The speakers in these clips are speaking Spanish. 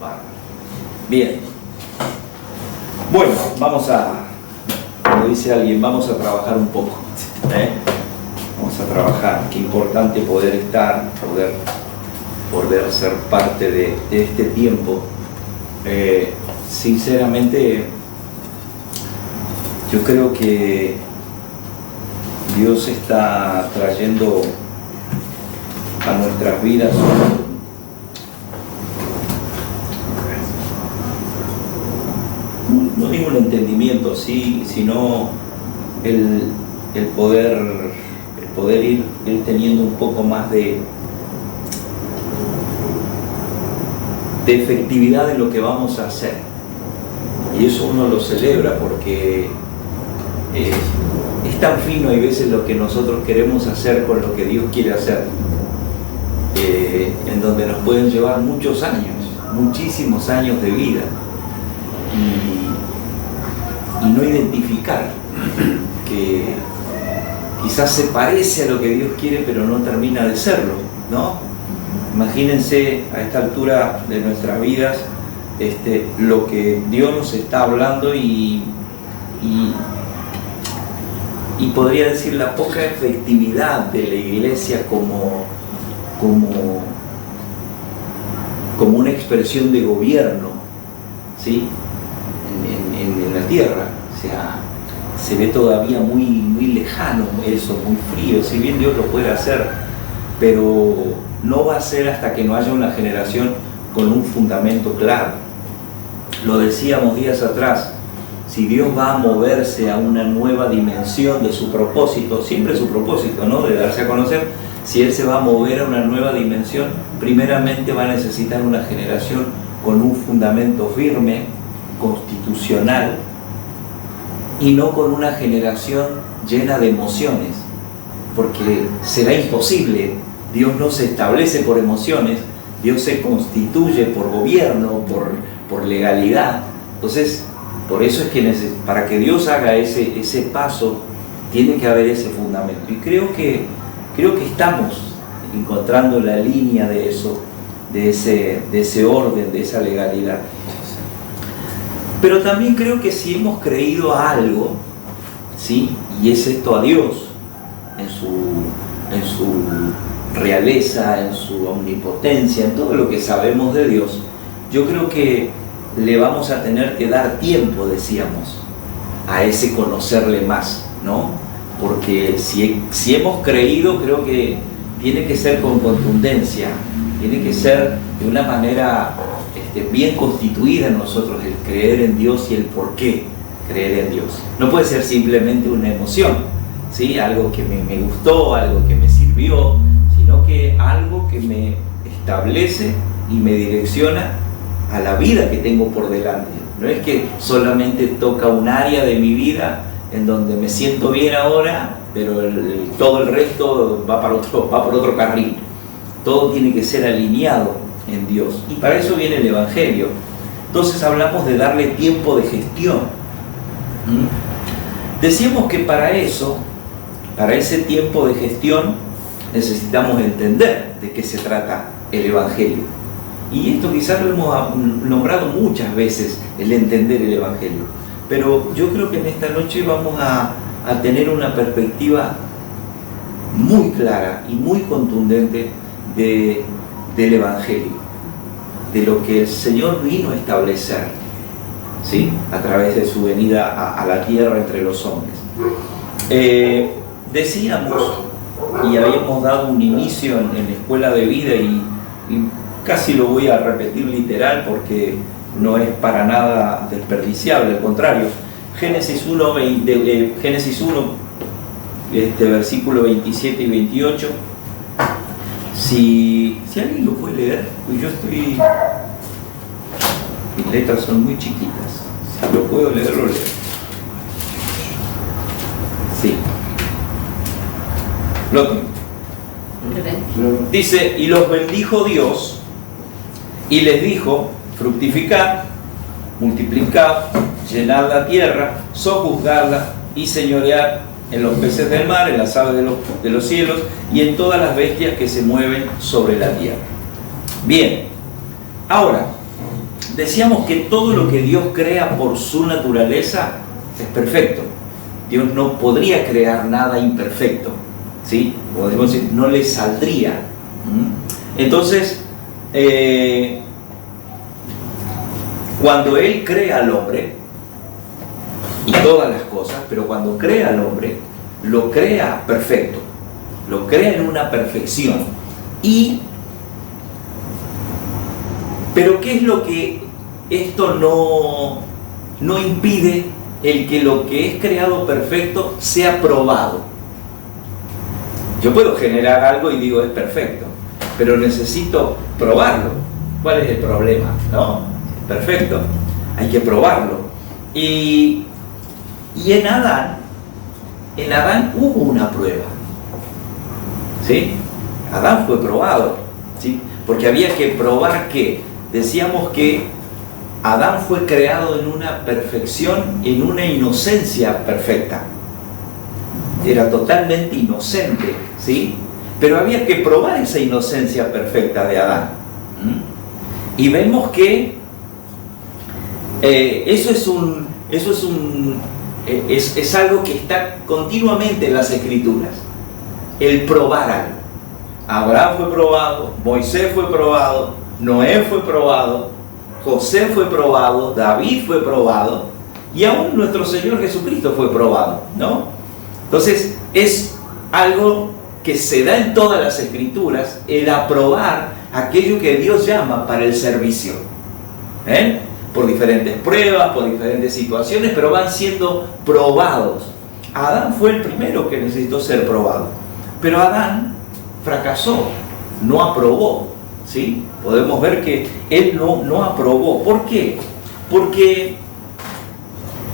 Bárbaro. Bien. Bueno, como dice alguien, vamos a trabajar un poco. Vamos a trabajar. Qué importante poder estar, poder ser parte de este tiempo. Sinceramente, yo creo que Dios está trayendo a nuestras vidas no digo un entendimiento, sí, sino el poder ir teniendo un poco más de efectividad en lo que vamos a hacer. Y eso uno lo celebra porque es tan fino hay veces lo que nosotros queremos hacer con lo que Dios quiere hacer, en donde nos pueden llevar muchos años, muchísimos años de vida, y no identificar que quizás se parece a lo que Dios quiere pero no termina de serlo, ¿no? Imagínense a esta altura de nuestras vidas lo que Dios nos está hablando y podría decir la poca efectividad de la iglesia como una expresión de gobierno, ¿sí? en la tierra. O sea, se ve todavía muy lejano eso, muy frío, si bien Dios lo puede hacer, pero no va a ser hasta que no haya una generación con un fundamento claro. Lo decíamos días atrás, si Dios va a moverse a una nueva dimensión de su propósito, siempre su propósito, ¿no?, de darse a conocer, si Él se va a mover a una nueva dimensión, primeramente va a necesitar una generación con un fundamento firme, constitucional, y no con una generación llena de emociones, porque será imposible. Dios no se establece por emociones, Dios se constituye por gobierno, por legalidad. Entonces, por eso es que para que Dios haga ese paso, tiene que haber ese fundamento. Y creo que estamos encontrando la línea de eso, de ese orden, de esa legalidad. Pero también creo que si hemos creído a algo, ¿sí?, y es esto a Dios, en su realeza, en su omnipotencia, en todo lo que sabemos de Dios, yo creo que le vamos a tener que dar tiempo, decíamos, a ese conocerle más, ¿no? Porque si hemos creído, creo que tiene que ser con contundencia, tiene que ser de una manera bien constituida en nosotros el creer en Dios y el por qué creer en Dios. No puede ser simplemente una emoción, ¿sí?, algo que me gustó, algo que me sirvió, sino que algo que me establece y me direcciona a la vida que tengo por delante. No es que solamente toca un área de mi vida en donde me siento bien ahora, pero todo el resto va por otro carril. Todo tiene que ser alineado en Dios, y para eso viene el Evangelio. Entonces hablamos de darle tiempo de gestión. Decíamos que para ese tiempo de gestión, necesitamos entender de qué se trata el Evangelio. Y esto quizás lo hemos nombrado muchas veces, el entender el Evangelio. Pero yo creo que en esta noche vamos a tener una perspectiva muy clara y muy contundente del Evangelio, de lo que el Señor vino a establecer, ¿sí?, a través de su venida a la tierra entre los hombres. Decíamos, y habíamos dado un inicio en la escuela de vida, y casi lo voy a repetir literal porque no es para nada desperdiciable, al contrario. Génesis 1, versículo 27 y 28. Si alguien lo puede leer, pues mis letras son muy chiquitas. Si lo puedo leer, lo leo. Sí. Lo tengo. Dice: y los bendijo Dios y les dijo: fructificad, multiplicad, llenad la tierra, sojuzgadla y señoread en los peces del mar, en las aves de los cielos y en todas las bestias que se mueven sobre la tierra. Bien, ahora, decíamos que todo lo que Dios crea por su naturaleza es perfecto. Dios no podría crear nada imperfecto, ¿sí? Podemos decir, no le saldría. Entonces, cuando Él crea al hombre, y todas las cosas, pero cuando crea al hombre, lo crea perfecto, lo crea en una perfección. Pero ¿qué es lo que esto no impide? El que lo que es creado perfecto sea probado. Yo puedo generar algo y digo es perfecto, pero necesito probarlo. ¿Cuál es el problema? ¿No? Perfecto, hay que probarlo. Y en Adán hubo una prueba, ¿sí? Adán fue probado, ¿sí? Porque había que probar que, decíamos que Adán fue creado en una perfección, en una inocencia perfecta. Era totalmente inocente, ¿sí? Pero había que probar esa inocencia perfecta de Adán. Y vemos que eso es algo que está continuamente en las Escrituras. El probar algo. Abraham fue probado, Moisés fue probado, Noé fue probado, José fue probado, David fue probado, y aún nuestro Señor Jesucristo fue probado, ¿no? Entonces, es algo que se da en todas las Escrituras, el aprobar aquello que Dios llama para el servicio. Por diferentes pruebas, por diferentes situaciones, pero van siendo probados. Adán fue el primero que necesitó ser probado, pero Adán fracasó, no aprobó. ¿Sí? Podemos ver que él no aprobó. ¿Por qué? Porque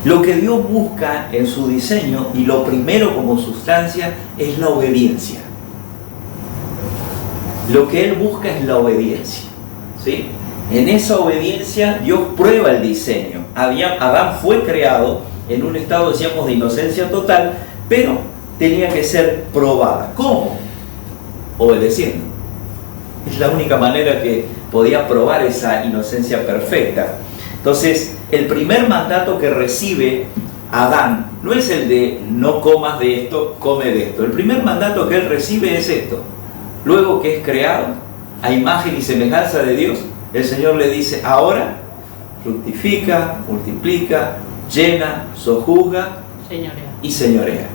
lo que Dios busca en su diseño, y lo primero como sustancia, es la obediencia. Lo que Él busca es la obediencia, ¿sí? En esa obediencia Dios prueba el diseño. Adán fue creado en un estado, decíamos, de inocencia total, pero tenía que ser probada. ¿Cómo? Obedeciendo. Es la única manera que podía probar esa inocencia perfecta. Entonces, el primer mandato que recibe Adán no es el de no comas de esto, come de esto. El primer mandato que él recibe es esto. Luego que es creado a imagen y semejanza de Dios, el Señor le dice, ahora fructifica, multiplica, llena, sojuzga y señorea.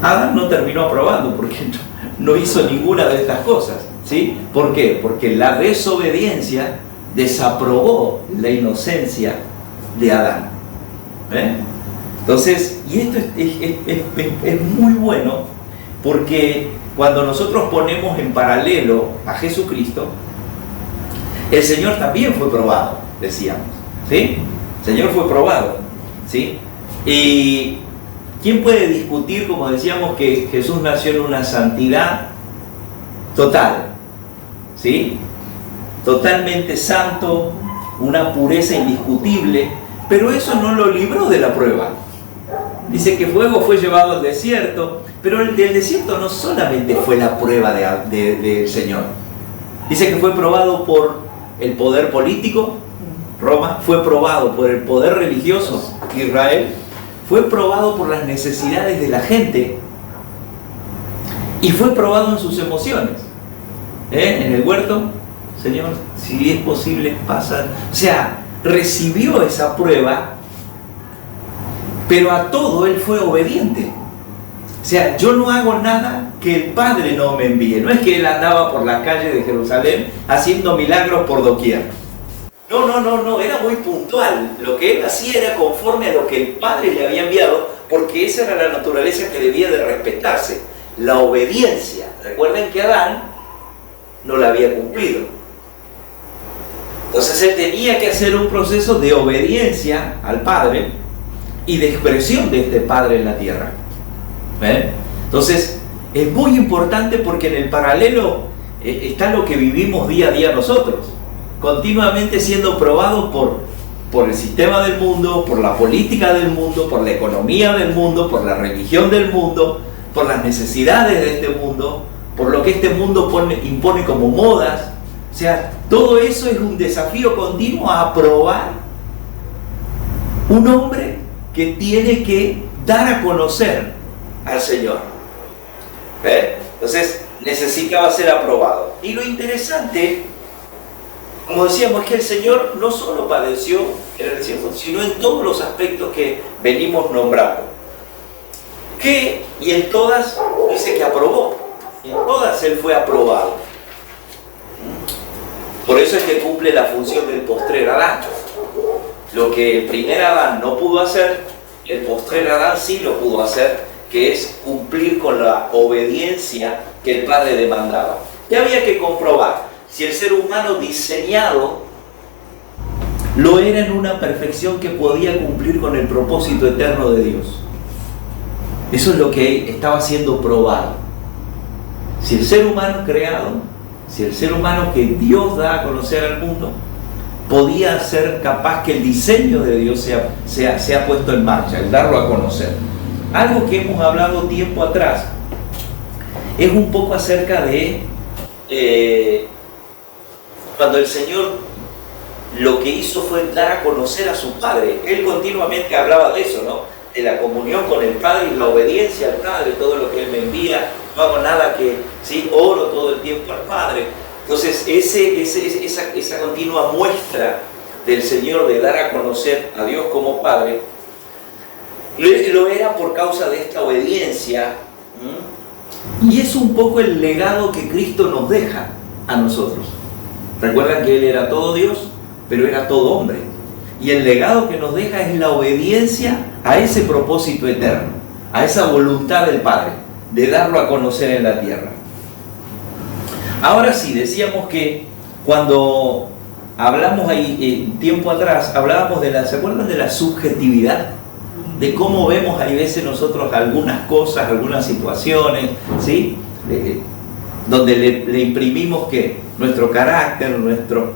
Adán no terminó aprobando porque no hizo ninguna de estas cosas, ¿sí? ¿Por qué? Porque la desobediencia desaprobó la inocencia de Adán. Entonces, y esto es muy bueno porque cuando nosotros ponemos en paralelo a Jesucristo, el Señor también fue probado, decíamos, ¿sí? El Señor fue probado, ¿sí? Y ¿quién puede discutir, como decíamos, que Jesús nació en una santidad total? ¿Sí? Totalmente santo, una pureza indiscutible, pero eso no lo libró de la prueba. Dice que fuego fue llevado al desierto, pero el del desierto no solamente fue la prueba del Señor. Dice que fue probado por el poder político, Roma, fue probado por el poder religioso, Israel, fue probado por las necesidades de la gente y fue probado en sus emociones. En el huerto, Señor, si es posible, pasa. O sea, recibió esa prueba, pero a todo él fue obediente. O sea, yo no hago nada que el Padre no me envíe. No es que él andaba por las calles de Jerusalén haciendo milagros por doquier. No, era muy puntual. Lo que él hacía era conforme a lo que el Padre le había enviado, porque esa era la naturaleza que debía de respetarse, la obediencia. Recuerden que Adán no la había cumplido. Entonces él tenía que hacer un proceso de obediencia al Padre y de expresión de este Padre en la tierra. Entonces es muy importante porque en el paralelo está lo que vivimos día a día nosotros, continuamente siendo probados por el sistema del mundo, por la política del mundo, por la economía del mundo, por la religión del mundo, por las necesidades de este mundo, por lo que este mundo impone como modas, O sea, todo eso es un desafío continuo a aprobar un hombre que tiene que dar a conocer al Señor. Entonces, necesitaba ser aprobado. Y lo interesante, como decíamos, es que el Señor no solo padeció en el desierto, sino en todos los aspectos que venimos nombrando. Y en todas dice que aprobó. En todas Él fue aprobado. Por eso es que cumple la función del postrer Adán. Lo que el primer Adán no pudo hacer, el postrer Adán sí lo pudo hacer, que es cumplir con la obediencia que el Padre demandaba. ¿Qué había que comprobar? Si el ser humano diseñado lo era en una perfección que podía cumplir con el propósito eterno de Dios. Eso es lo que estaba siendo probado. Si el ser humano creado, si el ser humano que Dios da a conocer al mundo, podía ser capaz que el diseño de Dios sea puesto en marcha, el darlo a conocer. Algo que hemos hablado tiempo atrás es un poco acerca de cuando el Señor lo que hizo fue dar a conocer a su Padre. Él continuamente hablaba de eso, ¿no? De la comunión con el Padre y la obediencia al Padre, todo lo que Él me envía, no hago nada que, ¿sí? Oro todo el tiempo al Padre. Entonces, esa continua muestra del Señor de dar a conocer a Dios como Padre, lo era por causa de esta obediencia. Y es un poco el legado que Cristo nos deja a nosotros. Recuerdan que Él era todo Dios, pero era todo hombre. Y el legado que nos deja es la obediencia a ese propósito eterno, a esa voluntad del Padre, de darlo a conocer en la tierra. Ahora sí, decíamos que cuando hablamos ahí tiempo atrás, hablábamos de ¿se acuerdan de la subjetividad? De cómo vemos a veces nosotros algunas cosas, algunas situaciones, ¿sí? Donde le imprimimos ¿qué? Nuestro carácter, nuestro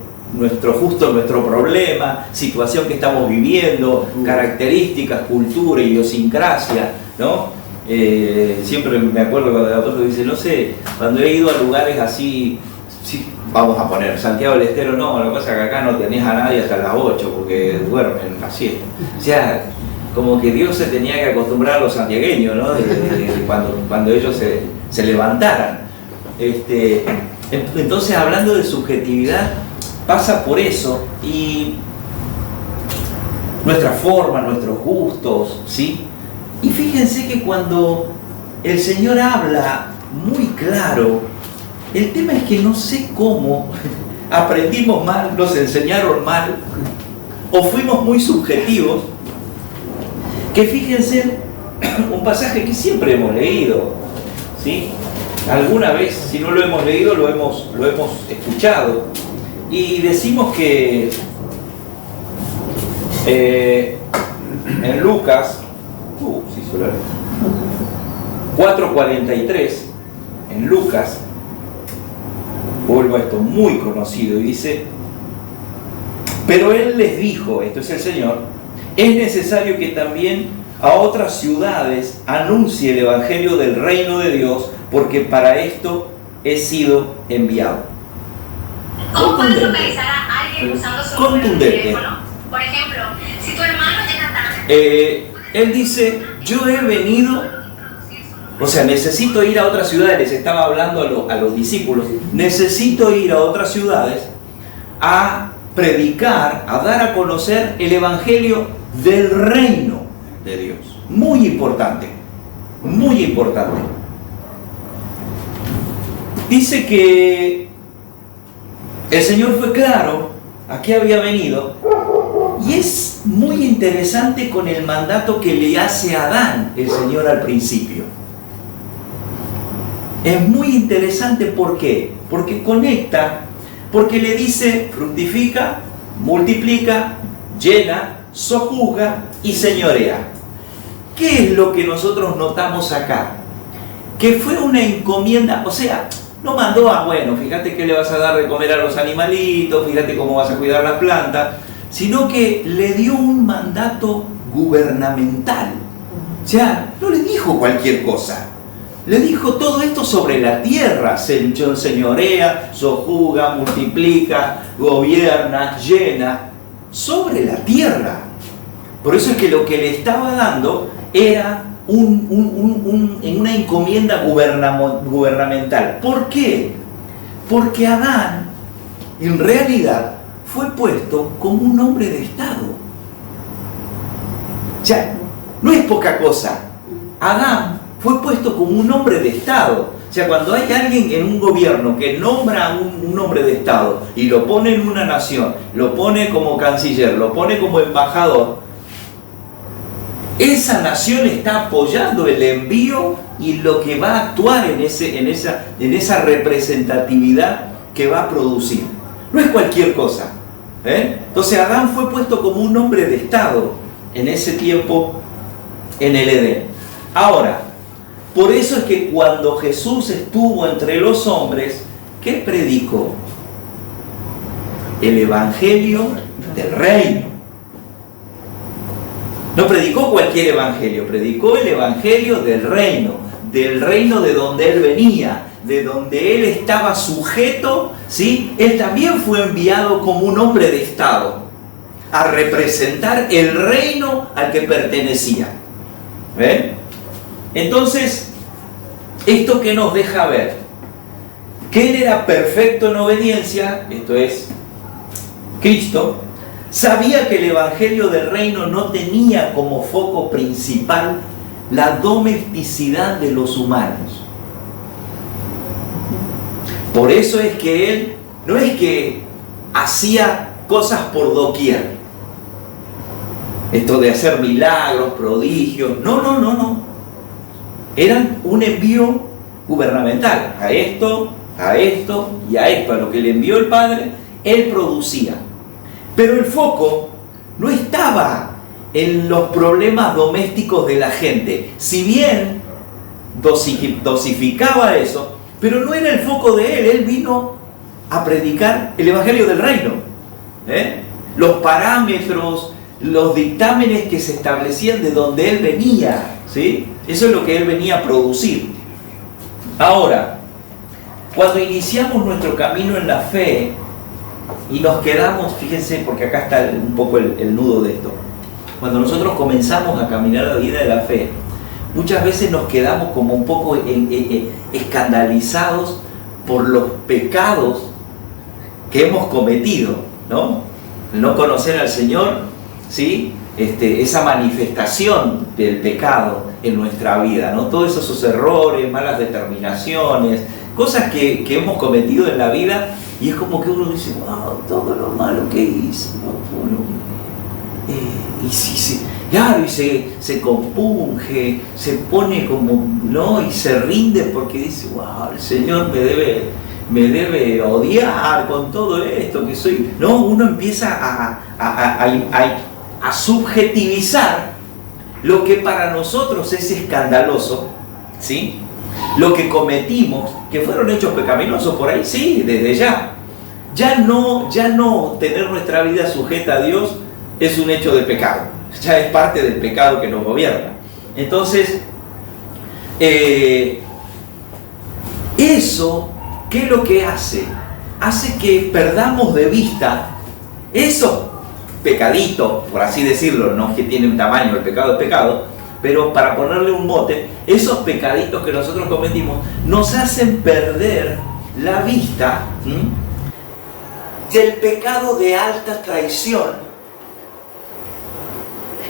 problema, situación que estamos viviendo, características, cultura, idiosincrasia, ¿no? Siempre me acuerdo cuando el apóstol dice, no sé, cuando he ido a lugares así, sí, vamos a poner Santiago del Estero, no, lo que pasa es que acá no tenés a nadie hasta las 8 porque duermen la siesta. O sea, como que Dios se tenía que acostumbrar a los santiagueños, ¿no? Cuando ellos se levantaran. Entonces, hablando de subjetividad, pasa por eso, y nuestra forma, nuestros gustos, ¿sí? Y fíjense que cuando el Señor habla muy claro, el tema es que no sé cómo aprendimos mal, nos enseñaron mal, o fuimos muy subjetivos, que fíjense, un pasaje que siempre hemos leído, ¿sí? Alguna vez, si no lo hemos leído, lo hemos escuchado, y decimos que en Lucas 4:43, en Lucas, vuelvo a esto muy conocido, y dice, pero Él les dijo, esto es el Señor, es necesario que también a otras ciudades anuncie el Evangelio del reino de Dios, porque para esto he sido enviado. ¿Cómo puedes localizar a alguien usando su teléfono? Por ejemplo, si tu hermano llega tarde. Él dice, yo he venido, o sea, necesito ir a otras ciudades, les estaba hablando a los discípulos, necesito ir a otras ciudades a predicar, a dar a conocer el Evangelio del reino de Dios. Muy importante, muy importante. Dice que el Señor fue claro a qué había venido, y es muy interesante con el mandato que le hace a Adán el Señor al principio. Es muy interesante, ¿por qué? Porque conecta, porque le dice, fructifica, multiplica, llena, sojuzga y señorea. ¿Qué es lo que nosotros notamos acá? Que fue una encomienda, o sea, no mandó a, bueno, fíjate qué le vas a dar de comer a los animalitos, fíjate cómo vas a cuidar las plantas, sino que le dio un mandato gubernamental. O sea, no le dijo cualquier cosa. Le dijo todo esto sobre la tierra. Se señorea, sojuzga, multiplica, gobierna, llena. Sobre la tierra. Por eso es que lo que le estaba dando era una encomienda gubernamental. ¿Por qué? Porque Adán, en realidad, fue puesto como un hombre de Estado. O sea, no es poca cosa. Adán fue puesto como un hombre de Estado. O sea, cuando hay alguien en un gobierno que nombra a un hombre de Estado y lo pone en una nación, lo pone como canciller, lo pone como embajador, esa nación está apoyando el envío y lo que va a actuar en esa representatividad que va a producir. No es cualquier cosa. Entonces Adán fue puesto como un hombre de Estado en ese tiempo en el Edén. Ahora, por eso es que cuando Jesús estuvo entre los hombres, ¿qué predicó? El Evangelio del Reino. No predicó cualquier evangelio, predicó el evangelio del reino de donde él venía, de donde él estaba sujeto, ¿sí? Él también fue enviado como un hombre de Estado a representar el reino al que pertenecía. ¿Ven? Entonces, ¿esto qué nos deja ver? Que él era perfecto en obediencia, esto es, Cristo. Sabía que el evangelio del reino no tenía como foco principal la domesticidad de los humanos. Por eso es que él no es que hacía cosas por doquier. Esto de hacer milagros, prodigios. No. Eran un envío gubernamental. A esto y a esto. A lo que le envió el Padre, él producía. Pero el foco no estaba en los problemas domésticos de la gente. Si bien dosificaba eso, pero no era el foco de él. Él vino a predicar el Evangelio del Reino. Los parámetros, los dictámenes que se establecían de donde él venía, ¿sí? Eso es lo que él venía a producir. Ahora, cuando iniciamos nuestro camino en la fe, y nos quedamos, fíjense, porque acá está un poco el nudo de esto. Cuando nosotros comenzamos a caminar la vida de la fe, muchas veces nos quedamos como un poco escandalizados por los pecados que hemos cometido, ¿no? El no conocer al Señor, ¿sí? Esa manifestación del pecado en nuestra vida, ¿no? Todos esos errores, malas determinaciones, cosas que hemos cometido en la vida. Y es como que uno dice, wow, todo lo malo que hice, y se compunge, se pone como, ¿no? Y se rinde porque dice, wow, el Señor me debe odiar con todo esto que soy. No, uno empieza a subjetivizar lo que para nosotros es escandaloso, ¿sí? Lo que cometimos, que fueron hechos pecaminosos por ahí, sí, desde ya. Ya no tener nuestra vida sujeta a Dios es un hecho de pecado. Ya es parte del pecado que nos gobierna. Entonces, eso, ¿qué es lo que hace? Hace que perdamos de vista esos pecaditos, por así decirlo, no es que tiene un tamaño, el pecado es pecado, pero para ponerle un mote, esos pecaditos que nosotros cometimos nos hacen perder la vista del pecado de alta traición.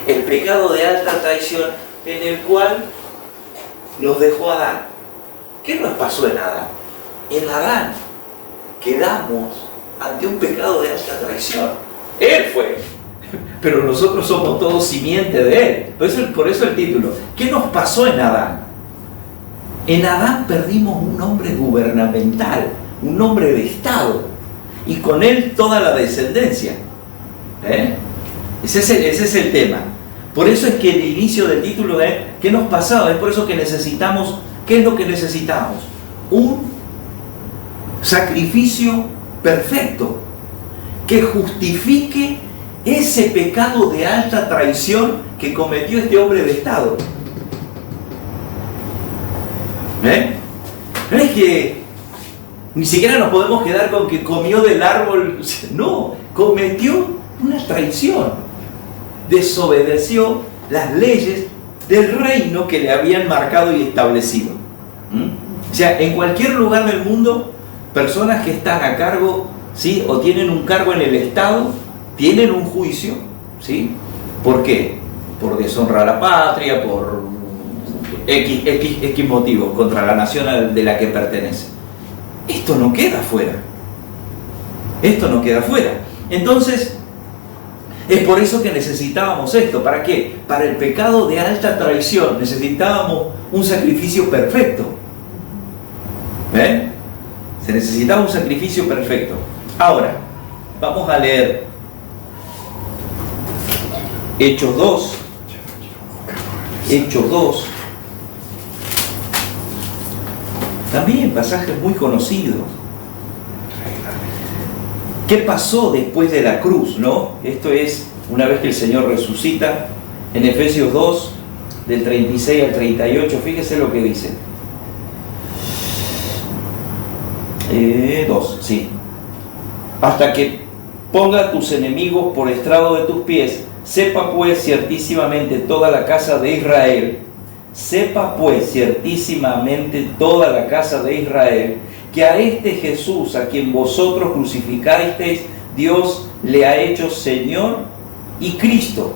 El pecado de alta traición en el cual nos dejó Adán. ¿Qué nos pasó en Adán? En Adán quedamos ante un pecado de alta traición. Él fue, pero nosotros somos todos simiente de él. Por eso el título. ¿Qué nos pasó en Adán? En Adán perdimos un hombre gubernamental, un hombre de Estado, y con él toda la descendencia. Ese es el tema. Por eso es que el inicio del título es ¿qué nos pasaba? Es por eso que necesitamos, ¿qué es lo que necesitamos? Un sacrificio perfecto que justifique ese pecado de alta traición que cometió este hombre de Estado. No es que ni siquiera nos podemos quedar con que comió del árbol. No, cometió una traición. Desobedeció las leyes del reino que le habían marcado y establecido. O sea, en cualquier lugar del mundo, personas que están a cargo, ¿sí?, o tienen un cargo en el Estado, tienen un juicio, ¿sí? ¿Por qué? Por deshonrar a la patria, por X motivos, contra la nación de la que pertenece. Esto no queda fuera. Esto no queda fuera. Entonces, es por eso que necesitábamos esto. ¿Para qué? Para el pecado de alta traición necesitábamos un sacrificio perfecto. ¿Ven? Se necesitaba un sacrificio perfecto. Ahora, vamos a leer Hechos 2. Hechos 2. También pasajes muy conocidos. ¿Qué pasó después de la cruz, no? Esto es una vez que el Señor resucita. En Efesios 2, del 36 al 38, fíjese lo que dice. 2, sí. Hasta que ponga a tus enemigos por estrado de tus pies. Sepa pues ciertísimamente toda la casa de Israel. Sepa pues ciertísimamente toda la casa de Israel, que a este Jesús, a quien vosotros crucificasteis, Dios le ha hecho Señor y Cristo.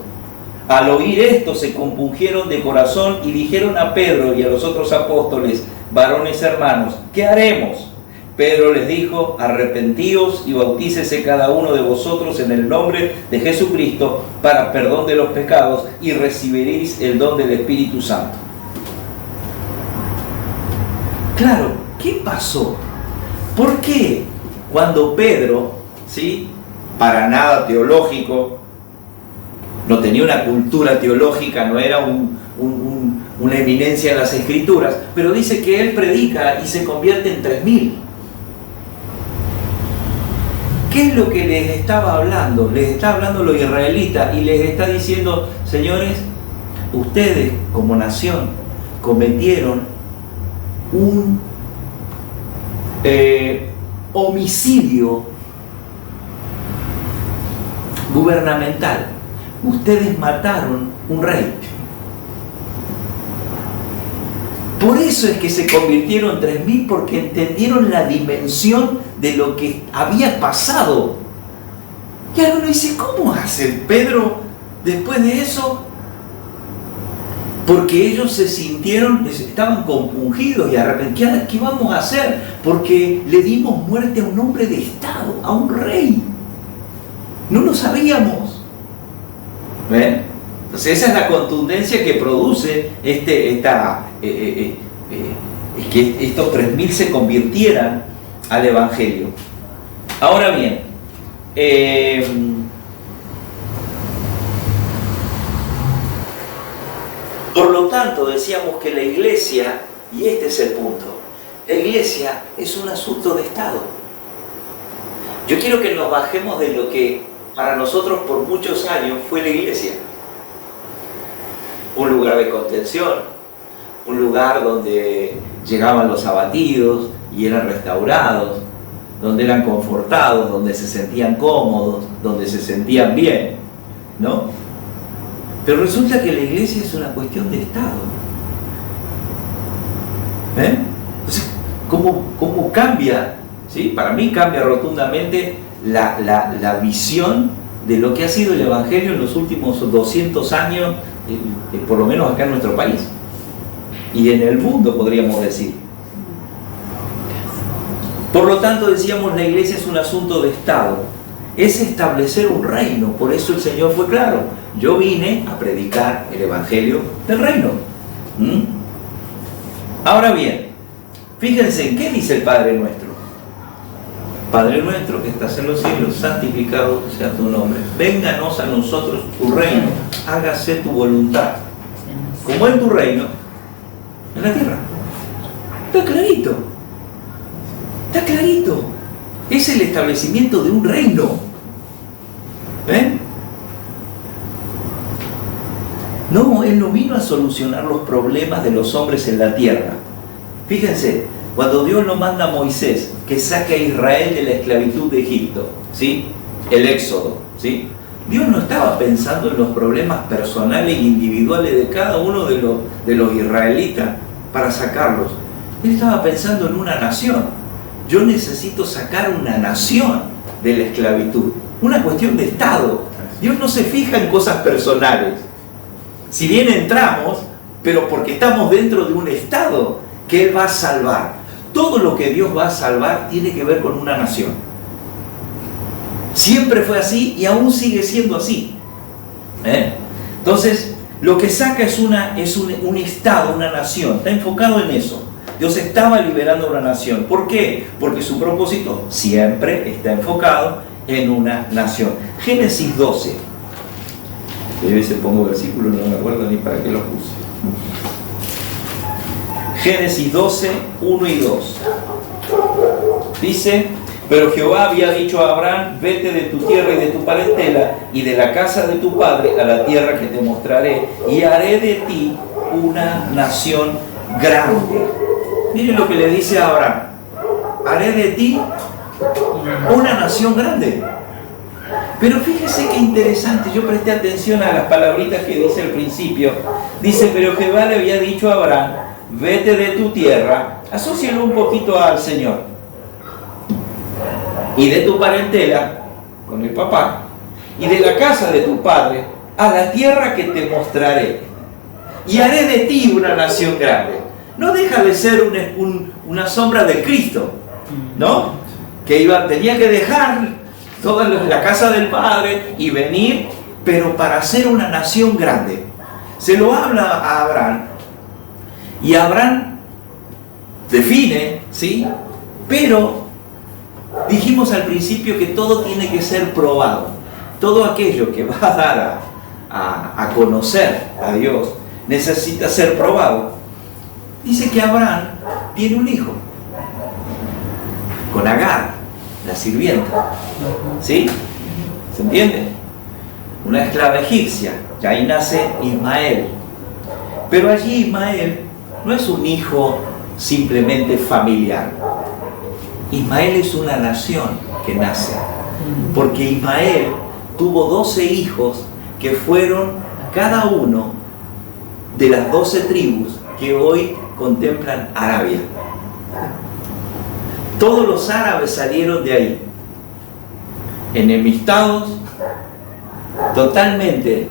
Al oír esto se compungieron de corazón y dijeron a Pedro y a los otros apóstoles, varones hermanos, ¿qué haremos? Pedro les dijo, arrepentíos y bautícese cada uno de vosotros en el nombre de Jesucristo para perdón de los pecados y recibiréis el don del Espíritu Santo. Claro, ¿qué pasó? ¿Por qué cuando Pedro, ¿sí?, para nada teológico, no tenía una cultura teológica, no era una eminencia en las Escrituras, pero dice que él predica y se convierte en 3.000? ¿Qué es lo que les estaba hablando? Les está hablando los israelitas y les está diciendo, señores, ustedes como nación cometieron un homicidio gubernamental. Ustedes mataron un rey. Por eso es que se convirtieron 3.000, porque entendieron la dimensión de lo que había pasado. Y ahora uno dice, ¿cómo hace Pedro después de eso? Porque ellos se sintieron, estaban compungidos y arrepentidos. ¿Qué vamos a hacer? Porque le dimos muerte a un hombre de Estado, a un rey. No lo sabíamos. ¿Ven? Entonces esa es la contundencia que produce es que estos 3.000 se convirtieran al Evangelio. Ahora bien, por lo tanto decíamos que la iglesia, y este es el punto, la iglesia es un asunto de Estado. Yo quiero que nos bajemos de lo que para nosotros por muchos años fue la iglesia. Un lugar de contención, un lugar donde llegaban los abatidos y eran restaurados, donde eran confortados, donde se sentían cómodos, donde se sentían bien, ¿no? Pero resulta que la iglesia es una cuestión de Estado. Entonces, ¿cómo cambia? ¿Sí? Para mí cambia rotundamente la visión de lo que ha sido el Evangelio en los últimos 200 años, por lo menos acá en nuestro país y en el mundo, podríamos decir. Por lo tanto, decíamos, la iglesia es un asunto de Estado, es establecer un reino. Por eso el Señor fue claro: yo vine a predicar el Evangelio del reino. Ahora bien, fíjense en qué dice el Padre Nuestro. Padre nuestro que estás en los cielos, santificado sea tu nombre. Vénganos a nosotros tu reino, hágase tu voluntad, como en tu reino, en la tierra. Está clarito. Está clarito. Es el establecimiento de un reino. ¿Ven? No, Él no vino a solucionar los problemas de los hombres en la tierra. Fíjense, cuando Dios lo manda a Moisés, que saque a Israel de la esclavitud de Egipto, ¿sí? El éxodo, ¿sí? Dios no estaba pensando en los problemas personales e individuales de cada uno de los israelitas para sacarlos. Él estaba pensando en una nación. Yo necesito sacar una nación de la esclavitud. Una cuestión de Estado. Dios no se fija en cosas personales. Si bien entramos, pero porque estamos dentro de un Estado que Él va a salvar. Todo lo que Dios va a salvar tiene que ver con una nación. Siempre fue así y aún sigue siendo así. Entonces, lo que saca es un Estado, una nación. Está enfocado en eso. Dios estaba liberando una nación. ¿Por qué? Porque su propósito siempre está enfocado en una nación. Génesis 12. A veces pongo versículos, no me acuerdo ni para qué los puse. Génesis 12, 1 y 2. Dice: pero Jehová había dicho a Abraham: vete de tu tierra y de tu parentela y de la casa de tu padre a la tierra que te mostraré, y haré de ti una nación grande. Miren lo que le dice a Abraham: haré de ti una nación grande. Pero fíjese qué interesante, yo presté atención a las palabritas que dice al principio. Dice: pero Jehová le había dicho a Abraham: vete de tu tierra. Asócialo un poquito al Señor. Y de tu parentela, con el papá, y de la casa de tu padre, a la tierra que te mostraré, y haré de ti una nación grande. No deja de ser una sombra de Cristo, ¿no? Que tenía que dejar toda la casa del padre y venir, pero para hacer una nación grande. Se lo habla a Abraham, y Abraham define, ¿sí? Pero dijimos al principio que todo tiene que ser probado. Todo aquello que va a dar a conocer a Dios necesita ser probado. Dice que Abraham tiene un hijo con Agar, la sirvienta. ¿Sí? ¿Se entiende? Una esclava egipcia. Y ahí nace Ismael. Pero allí Ismael no es un hijo simplemente familiar. Ismael es una nación que nace, porque Ismael tuvo 12 hijos que fueron cada uno de las 12 tribus que hoy contemplan Arabia. Todos los árabes salieron de ahí, enemistados totalmente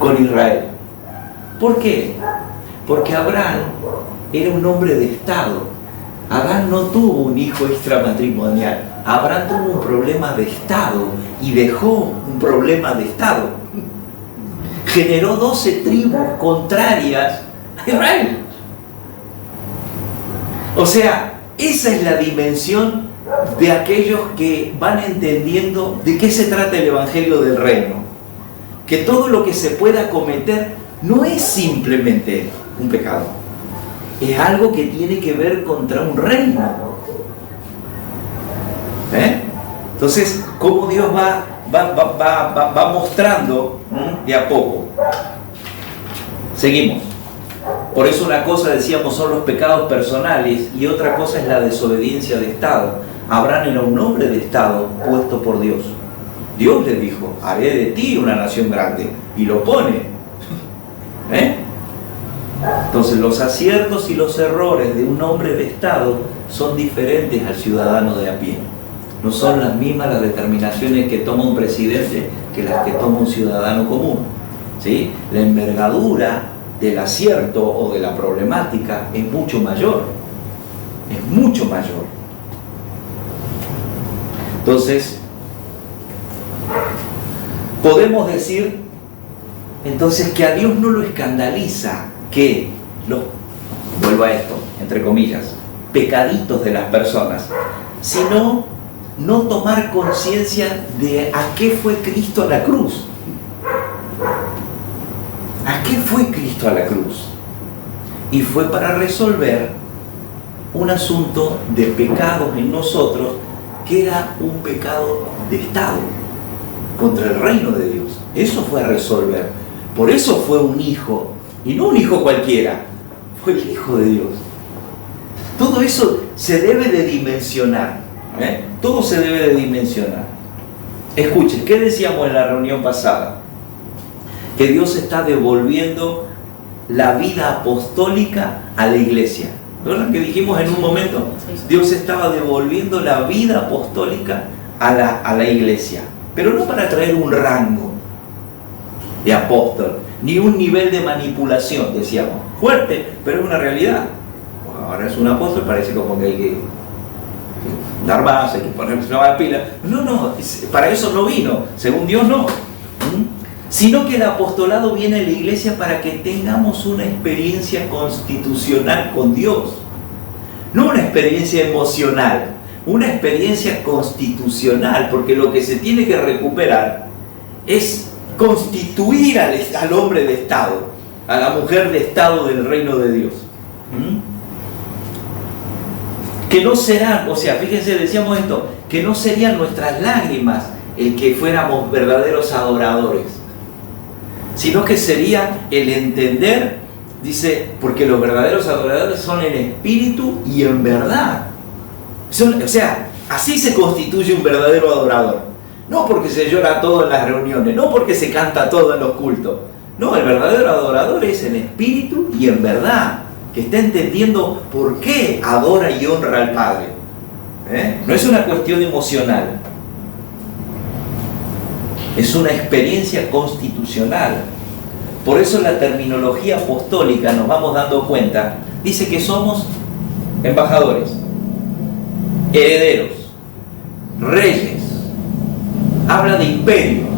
con Israel. ¿Por qué? Porque Abraham era un hombre de Estado. Abraham no tuvo un hijo extramatrimonial. Abraham tuvo un problema de Estado y dejó un problema de Estado. Generó 12 tribus contrarias a Israel. O sea, esa es la dimensión de aquellos que van entendiendo de qué se trata el Evangelio del Reino. Que todo lo que se pueda cometer no es simplemente un pecado. Es algo que tiene que ver contra un reino. Entonces, cómo Dios va mostrando de a poco. Seguimos. Por eso una cosa, decíamos, son los pecados personales y otra cosa es la desobediencia de Estado. Abraham era un hombre de Estado puesto por Dios. Dios le dijo: haré de ti una nación grande. Y lo pone. Entonces los aciertos y los errores de un hombre de Estado son diferentes al ciudadano de a pie. No son las mismas las determinaciones que toma un presidente que las que toma un ciudadano común. ¿Sí? La envergadura del acierto o de la problemática es mucho mayor. Es mucho mayor. Entonces, podemos decir entonces que a Dios no lo escandaliza que vuelvo a esto, entre comillas, pecaditos de las personas, sino no tomar conciencia de a qué fue Cristo a la cruz. ¿A qué fue Cristo a la cruz? Y fue para resolver un asunto de pecados en nosotros que era un pecado de Estado contra el reino de Dios. Eso fue a resolver. Por eso fue un hijo. Y no un hijo cualquiera, fue el Hijo de Dios. Todo eso se debe de dimensionar. Todo se debe de dimensionar. Escuchen, ¿qué decíamos en la reunión pasada? Que Dios está devolviendo la vida apostólica a la iglesia. ¿Recuerdan que dijimos en un momento? Dios estaba devolviendo la vida apostólica a la iglesia, pero no para traer un rango de apóstol, ni un nivel de manipulación, decíamos. Fuerte, pero es una realidad. Pues ahora es un apóstol, parece como que hay que dar más, hay que ponerse una pila. No, para eso no vino, según Dios no. Sino que el apostolado viene a la iglesia para que tengamos una experiencia constitucional con Dios. No una experiencia emocional, una experiencia constitucional, porque lo que se tiene que recuperar es constituir al hombre de Estado, a la mujer de Estado del reino de Dios. Que no serán, o sea, fíjense, decíamos esto, que no serían nuestras lágrimas el que fuéramos verdaderos adoradores, sino que sería el entender, dice, porque los verdaderos adoradores son en espíritu y en verdad. O sea, así se constituye un verdadero adorador. No porque se llora todo en las reuniones, no porque se canta todo en los cultos. No, el verdadero adorador es en espíritu y en verdad, que está entendiendo por qué adora y honra al Padre. No es una cuestión emocional. Es una experiencia constitucional. Por eso la terminología apostólica, nos vamos dando cuenta, dice que somos embajadores, herederos, reyes, habla de imperios.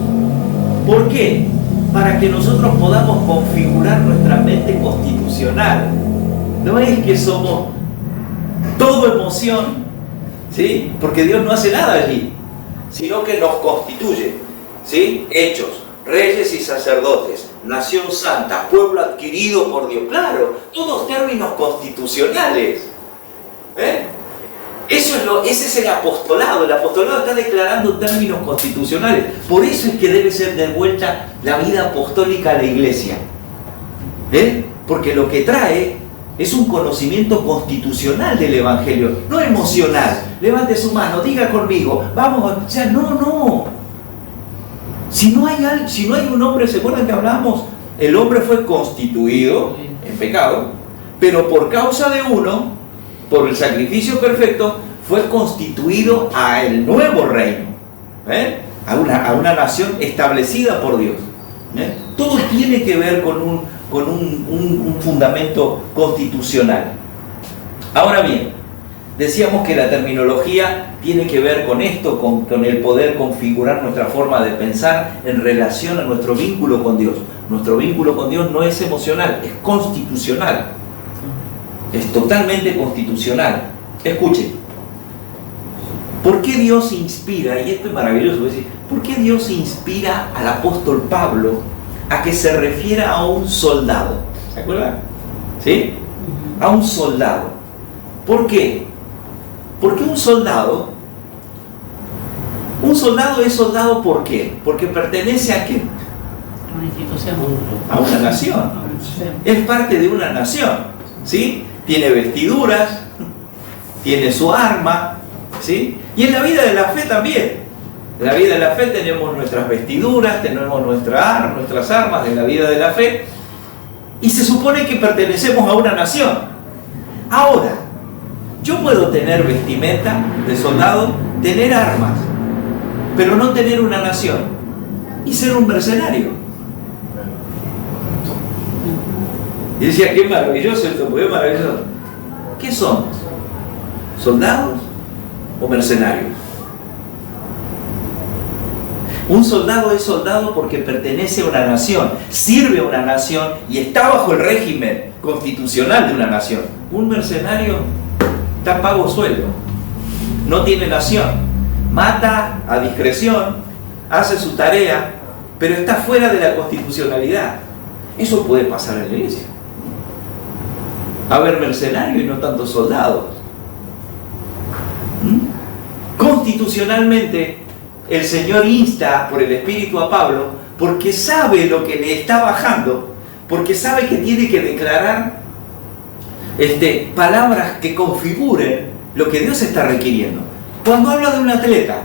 ¿Por qué? Para que nosotros podamos configurar nuestra mente constitucional. No es que somos todo emoción, ¿sí? Porque Dios no hace nada allí, sino que nos constituye, ¿sí? Hechos, reyes y sacerdotes, nación santa, pueblo adquirido por Dios. Claro, todos términos constitucionales. Ese es el apostolado. El apostolado está declarando términos constitucionales. Por eso es que debe ser devuelta la vida apostólica a la iglesia. Porque lo que trae es un conocimiento constitucional del Evangelio, no emocional. Levante su mano, diga conmigo, vamos, o sea, no. Si no hay un hombre, ¿se acuerdan que hablamos? El hombre fue constituido en pecado, pero por causa de uno, por el sacrificio perfecto, fue constituido a el nuevo reino, a una nación establecida por Dios. Todo tiene que ver con un fundamento constitucional. Ahora bien, decíamos que la terminología tiene que ver con esto, con el poder configurar nuestra forma de pensar en relación a nuestro vínculo con Dios. Nuestro vínculo con Dios no es emocional, es constitucional. Es totalmente constitucional. Escuchen, ¿por qué Dios inspira? Y esto es maravilloso, ¿por qué Dios inspira al apóstol Pablo a que se refiera a un soldado? ¿Se acuerdan? ¿Sí? A un soldado. ¿Por qué? Porque un soldado es soldado ¿por qué? Porque pertenece a qué? A una institución. A una nación. Es parte de una nación, ¿sí? Tiene vestiduras, tiene su arma, ¿sí? Y en la vida de la fe también. En la vida de la fe tenemos nuestras vestiduras, tenemos nuestras armas en la vida de la fe, y se supone que pertenecemos a una nación. Ahora, yo puedo tener vestimenta de soldado, tener armas, pero no tener una nación y ser un mercenario. Y decía, qué maravilloso esto, porque es maravilloso. ¿Qué son? ¿Soldados o mercenarios? Un soldado es soldado porque pertenece a una nación, sirve a una nación y está bajo el régimen constitucional de una nación. Un mercenario está pago sueldo, no tiene nación, mata a discreción, hace su tarea, pero está fuera de la constitucionalidad. Eso puede pasar en la iglesia. Haber mercenarios y no tantos soldados. Constitucionalmente, el Señor insta por el Espíritu a Pablo porque sabe lo que le está bajando, porque sabe que tiene que declarar palabras que configuren lo que Dios está requiriendo. Cuando habla de un atleta,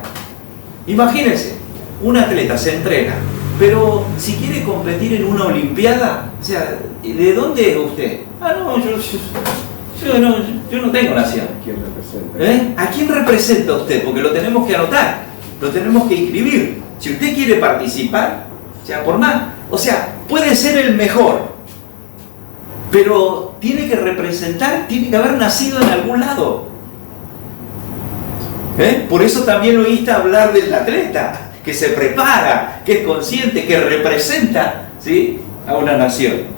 imagínense, un atleta se entrena, pero si quiere competir en una olimpiada, o sea, ¿de dónde es usted? Ah, no, yo no tengo nación. ¿A quién representa? ¿A quién representa usted? Porque lo tenemos que anotar, lo tenemos que inscribir. Si usted quiere participar, o sea, por más, o sea, puede ser el mejor, pero tiene que representar, tiene que haber nacido en algún lado. Por eso también lo oíste hablar del atleta, que se prepara, que es consciente, que representa, ¿sí?, a una nación.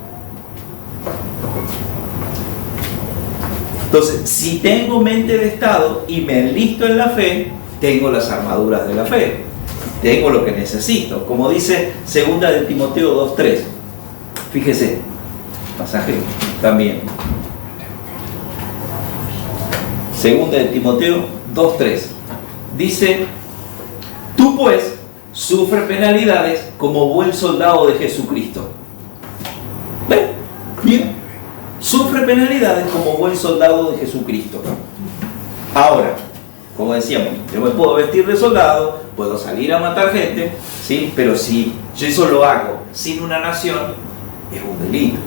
Entonces, si tengo mente de Estado y me enlisto en la fe, tengo las armaduras de la fe, tengo lo que necesito, como dice 2 de Timoteo 2:3. Fíjese, pasaje también. 2 de Timoteo 2:3. Dice: tú pues sufre penalidades como buen soldado de Jesucristo. ¿Ven? Bien. Sufre penalidades como buen soldado de Jesucristo. Ahora, como decíamos, yo me puedo vestir de soldado, puedo salir a matar gente, ¿sí? Pero si yo eso lo hago sin una nación, es un delito.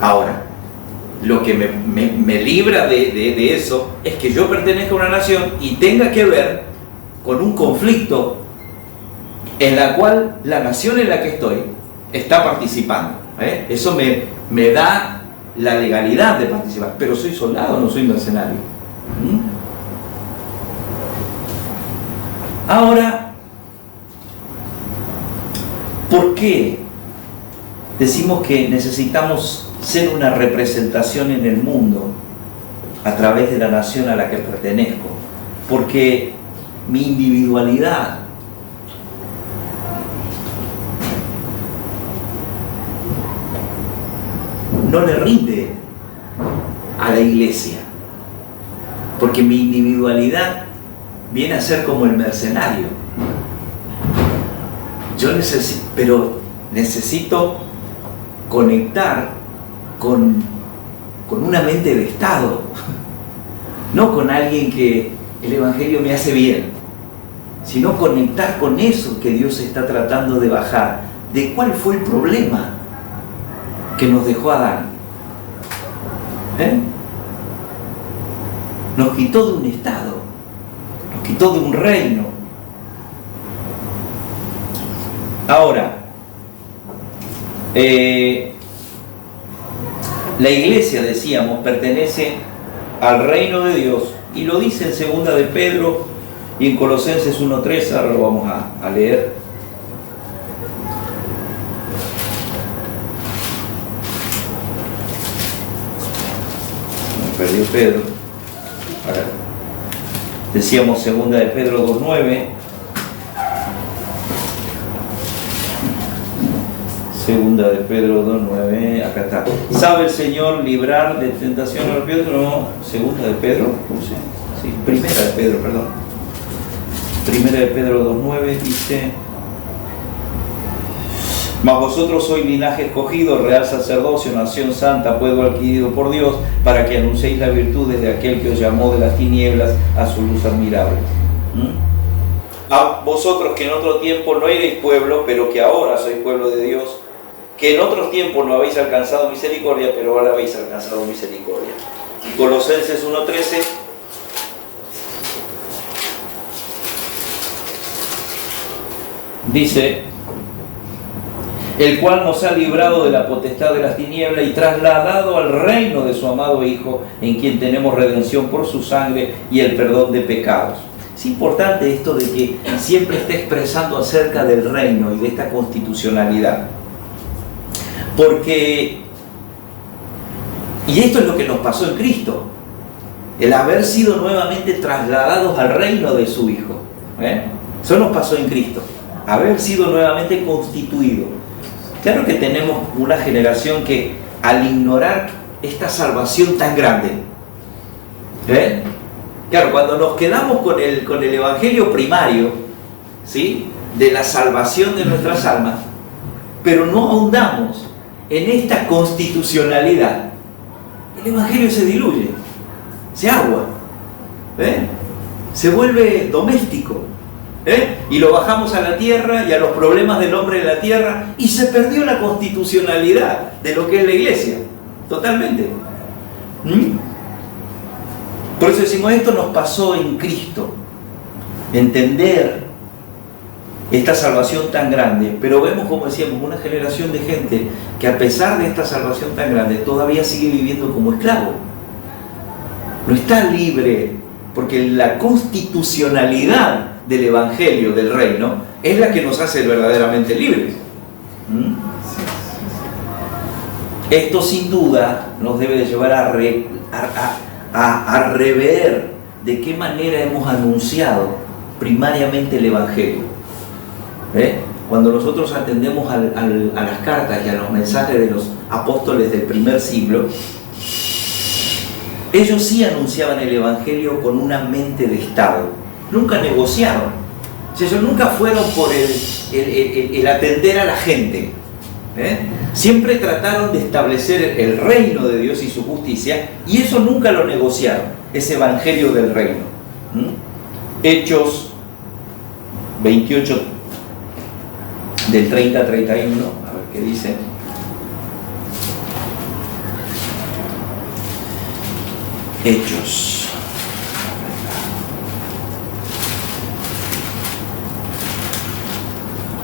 Ahora, lo que me libra de eso es que yo pertenezca a una nación y tenga que ver con un conflicto en la cual la nación en la que estoy está participando. Eso me da la legalidad de participar, pero soy soldado, no soy mercenario. Ahora, ¿por qué decimos que necesitamos ser una representación en el mundo a través de la nación a la que pertenezco? Porque mi individualidad no le rinde a la iglesia, porque mi individualidad viene a ser como el mercenario. Yo necesito conectar con una mente de Estado, no con alguien que el Evangelio me hace bien, sino conectar con eso que Dios está tratando de bajar. ¿De cuál fue el problema que nos dejó Adán? Nos quitó de un Estado, nos quitó de un reino. Ahora, la iglesia, decíamos, pertenece al reino de Dios, y lo dice en 2 de Pedro y en Colosenses 1:3. Ahora lo vamos a leer. Me perdió Pedro. Ahora, decíamos 2 de Pedro 2:9. 2 de Pedro 2:9, acá está. ¿Sabe el Señor librar de tentación a los pies? No, 2 de Pedro, ¿cómo se llama? Sí, 1 de Pedro, perdón. 1 de Pedro 2:9 dice: mas vosotros sois linaje escogido, real sacerdocio, nación santa, pueblo adquirido por Dios, para que anunciéis las virtudes de aquel que os llamó de las tinieblas a su luz admirable. A vosotros que en otro tiempo no erais pueblo, pero que ahora sois pueblo de Dios, que en otros tiempos no habéis alcanzado misericordia, pero ahora habéis alcanzado misericordia. Colosenses 1:13. Dice: el cual nos ha librado de la potestad de las tinieblas y trasladado al reino de su amado Hijo, en quien tenemos redención por su sangre y el perdón de pecados. Es importante esto de que siempre esté expresando acerca del reino y de esta constitucionalidad. Porque, y esto es lo que nos pasó en Cristo, el haber sido nuevamente trasladados al reino de su Hijo. Eso nos pasó en Cristo, haber sido nuevamente constituidos. Claro que tenemos una generación que, al ignorar esta salvación tan grande, claro, cuando nos quedamos con el evangelio primario, ¿sí?, de la salvación de nuestras almas, pero no ahondamos en esta constitucionalidad, el Evangelio se diluye, se agua, se vuelve doméstico, y lo bajamos a la tierra y a los problemas del hombre en la tierra, y se perdió la constitucionalidad de lo que es la iglesia, totalmente. Por eso decimos, esto nos pasó en Cristo, entender esta salvación tan grande, pero vemos, como decíamos, una generación de gente que a pesar de esta salvación tan grande todavía sigue viviendo como esclavo. No está libre, porque la constitucionalidad del Evangelio, del reino, es la que nos hace verdaderamente libres. Esto sin duda nos debe de llevar a rever de qué manera hemos anunciado primariamente el Evangelio. Cuando nosotros atendemos a las cartas y a los mensajes de los apóstoles del primer siglo, ellos sí anunciaban el Evangelio con una mente de Estado, nunca negociaron. O sea, ellos nunca fueron por el atender a la gente. Siempre trataron de establecer el reino de Dios y su justicia, y eso nunca lo negociaron, ese Evangelio del reino. Hechos 28, del 30 al 31, a ver qué dice. Hechos.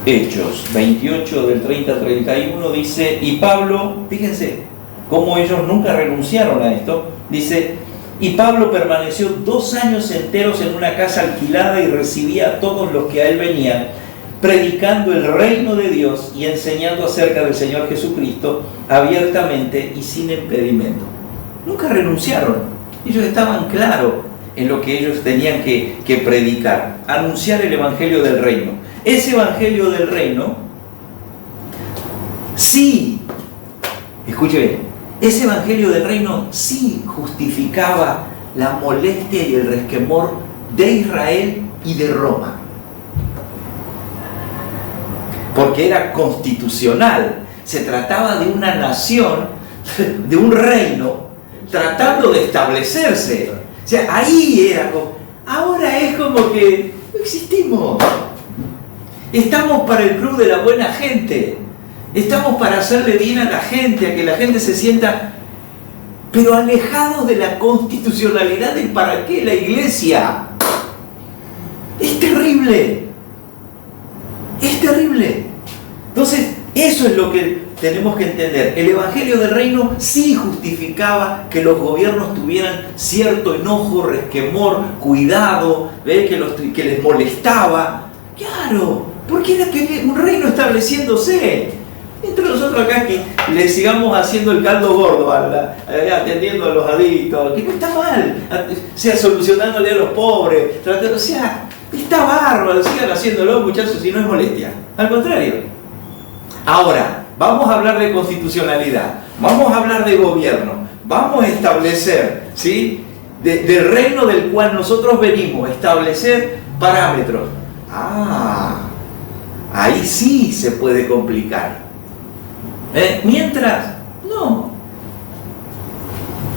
Hechos 28 del 30 al 31 dice, y Pablo, fíjense cómo ellos nunca renunciaron a esto, dice, y Pablo permaneció 2 años enteros en una casa alquilada y recibía a todos los que a él venían, predicando el reino de Dios y enseñando acerca del Señor Jesucristo abiertamente y sin impedimento. Nunca renunciaron, ellos estaban claros en lo que ellos tenían que predicar, anunciar el Evangelio del reino. Ese Evangelio del reino, sí, escuche bien, ese Evangelio del reino sí justificaba la molestia y el resquemor de Israel y de Roma. Porque era constitucional, se trataba de una nación, de un reino, tratando de establecerse. O sea, ahí era como, ahora es como que no existimos. Estamos para el club de la buena gente, estamos para hacerle bien a la gente, a que la gente se sienta, pero alejados de la constitucionalidad de para qué la iglesia. Es terrible, es terrible. Entonces, eso es lo que tenemos que entender. El Evangelio del Reino sí justificaba que los gobiernos tuvieran cierto enojo, resquemor, cuidado, que les molestaba. Claro, porque era que un reino estableciéndose. Entre nosotros acá que le sigamos haciendo el caldo gordo, atendiendo a los adictos, que no está mal, o sea, solucionándole a los pobres, o sea, está bárbaro, sigan haciéndolo, muchachos, si no es molestia. Al contrario. Ahora, vamos a hablar de constitucionalidad, vamos a hablar de gobierno, vamos a establecer, ¿sí?, del reino del cual nosotros venimos, establecer parámetros. Ahí sí se puede complicar. Mientras, no.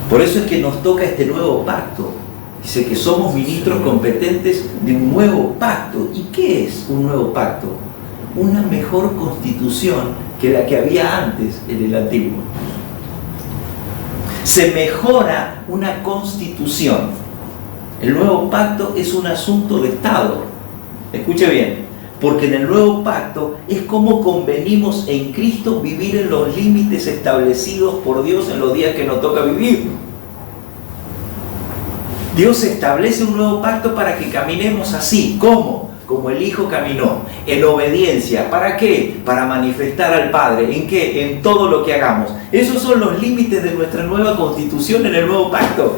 Por eso es que nos toca este nuevo pacto. Dice que somos ministros competentes de un nuevo pacto. ¿Y qué es un nuevo pacto? Una mejor constitución que la que había antes en el antiguo. Se mejora una constitución. El nuevo pacto es un asunto de Estado. Escuche bien. Porque en el nuevo pacto es como convenimos en Cristo vivir en los límites establecidos por Dios en los días que nos toca vivir. Dios establece un nuevo pacto para que caminemos así. ¿Cómo? Como el Hijo caminó, en obediencia. ¿Para qué? Para manifestar al Padre. ¿En qué? En todo lo que hagamos. Esos son los límites de nuestra nueva constitución en el nuevo pacto.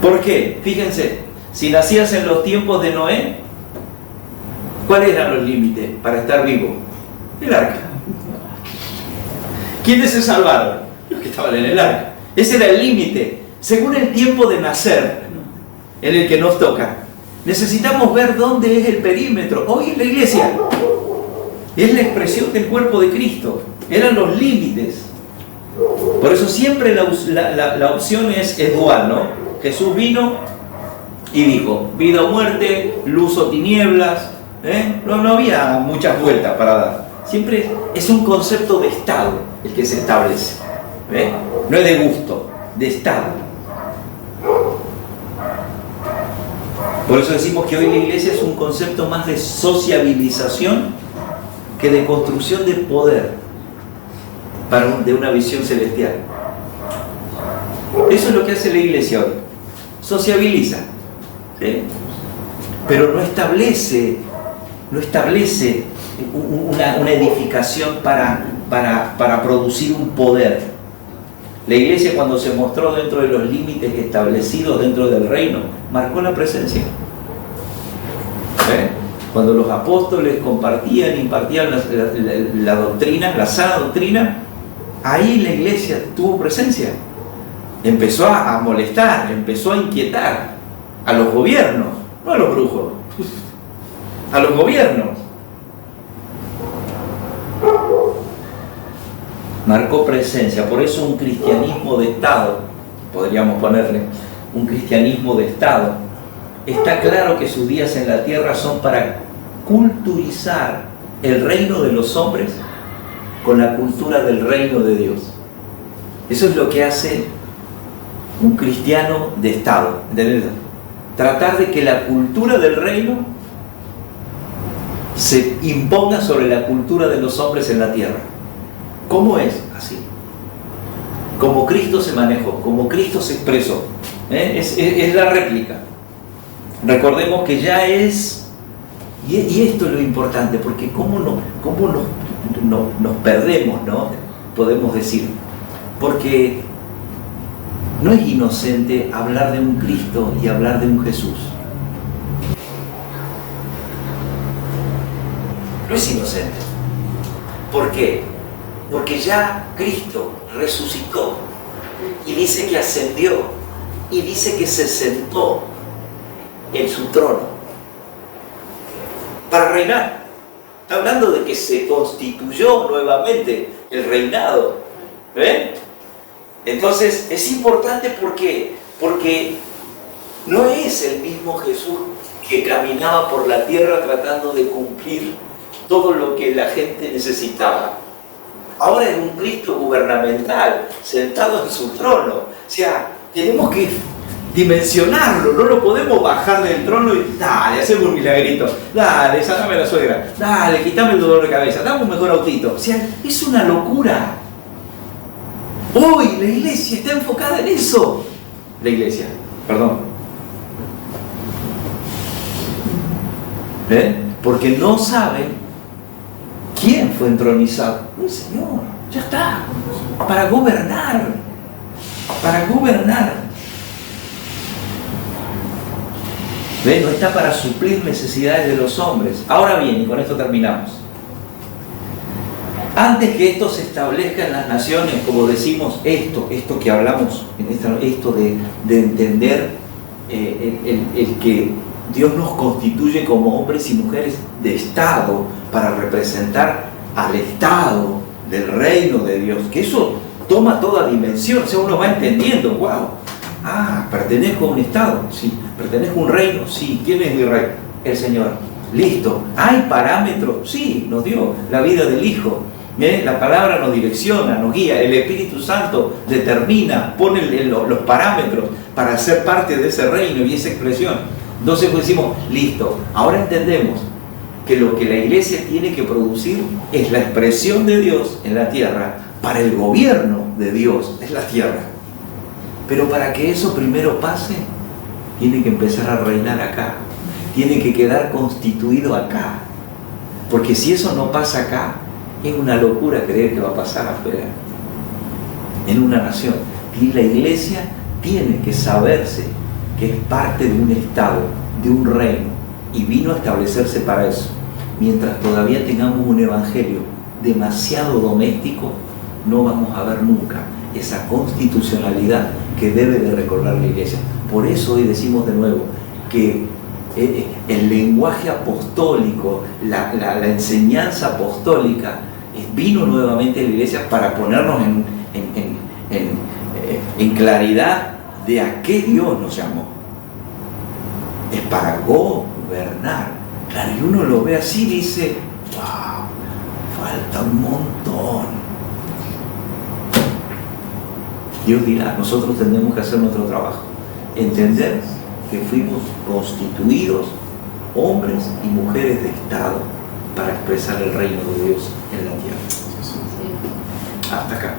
¿Por qué? Fíjense, si nacías en los tiempos de Noé, ¿cuáles eran los límites para estar vivo? El arca. ¿Quiénes se salvaron? Los que estaban en el arca. Ese era el límite. Según el tiempo de nacer en el que nos toca, necesitamos ver dónde es el perímetro. Hoy en la iglesia es la expresión del cuerpo de Cristo. eran los límites. Por eso siempre la opción es dual, ¿no? Jesús vino y dijo, vida o muerte, luz o tinieblas, no había muchas vueltas para dar. Siempre es un concepto de estado el que se establece, no es de gusto, de estado. Por eso decimos que hoy la iglesia es un concepto más de sociabilización que de construcción de poder de una visión celestial. Eso es lo que hace la iglesia hoy. Sociabiliza, ¿sí? Pero no establece una edificación para producir un poder. La iglesia, cuando se mostró dentro de los límites establecidos dentro del reino, marcó la presencia. Cuando los apóstoles impartían la doctrina, la sana doctrina, ahí la iglesia tuvo presencia. Empezó a molestar, empezó a inquietar a los gobiernos, no a los brujos, a los gobiernos. Marcó presencia, por eso un cristianismo de Estado, podríamos ponerle un cristianismo de Estado. Está claro que sus días en la tierra son para culturizar el reino de los hombres con la cultura del reino de Dios. Eso es lo que hace un cristiano de Estado, ¿entendés? Tratar de que la cultura del reino se imponga sobre la cultura de los hombres en la tierra. ¿Cómo es? Así. Como Cristo se manejó, como Cristo se expresó. Es la réplica. Recordemos que ya es, y esto es lo importante, porque cómo nos perdemos, ¿no? Podemos decir, porque no es inocente hablar de un Cristo y hablar de un Jesús. No es inocente. ¿Por qué? Porque ya Cristo resucitó y dice que ascendió y dice que se sentó en su trono para reinar. Está hablando de que se constituyó nuevamente el reinado. ¿Ven? Entonces es importante porque no es el mismo Jesús que caminaba por la tierra tratando de cumplir todo lo que la gente necesitaba. Ahora es un Cristo gubernamental, sentado en su trono. O sea, tenemos que dimensionarlo, no lo podemos bajar del trono y dale, hacemos un milagrito, dale, saname a la suegra, dale, quitame el dolor de cabeza, dame un mejor autito. O sea, es una locura. Hoy la iglesia está enfocada en eso. La iglesia, perdón. Porque no saben quién fue entronizado. El Señor, ya está. Para gobernar. Para gobernar. No está para suplir necesidades de los hombres. Ahora bien, y con esto terminamos. Antes que esto se establezca en las naciones, como decimos, esto que hablamos, esto de entender el que Dios nos constituye como hombres y mujeres de Estado para representar al Estado del reino de Dios, que eso toma toda dimensión, o sea, uno va entendiendo, wow, pertenezco a un Estado, sí, pertenezco a un reino, sí, ¿quién es mi rey? El Señor. Listo, ¿hay parámetros? Sí, nos dio la vida del Hijo. La palabra nos direcciona, nos guía, el Espíritu Santo determina, pone los parámetros para ser parte de ese reino y esa expresión. Entonces pues decimos, listo, ahora entendemos que lo que la iglesia tiene que producir es la expresión de Dios en la tierra para el gobierno de Dios en la tierra. Pero para que eso primero pase, tiene que empezar a reinar acá, tiene que quedar constituido acá, porque si eso no pasa acá, es una locura creer que va a pasar afuera, en una nación. Y la iglesia tiene que saberse que es parte de un Estado, de un reino, y vino a establecerse para eso. Mientras todavía tengamos un evangelio demasiado doméstico, no vamos a ver nunca esa constitucionalidad que debe de recordar la iglesia. Por eso hoy decimos de nuevo que el lenguaje apostólico, la enseñanza apostólica vino nuevamente a la iglesia para ponernos en claridad de a qué Dios nos llamó. Es para gobernar. Claro, y uno lo ve así y dice, wow, falta un montón. Dios dirá, nosotros tenemos que hacer nuestro trabajo. Entender que fuimos constituidos hombres y mujeres de Estado para expresar el reino de Dios en la tierra. Hasta acá.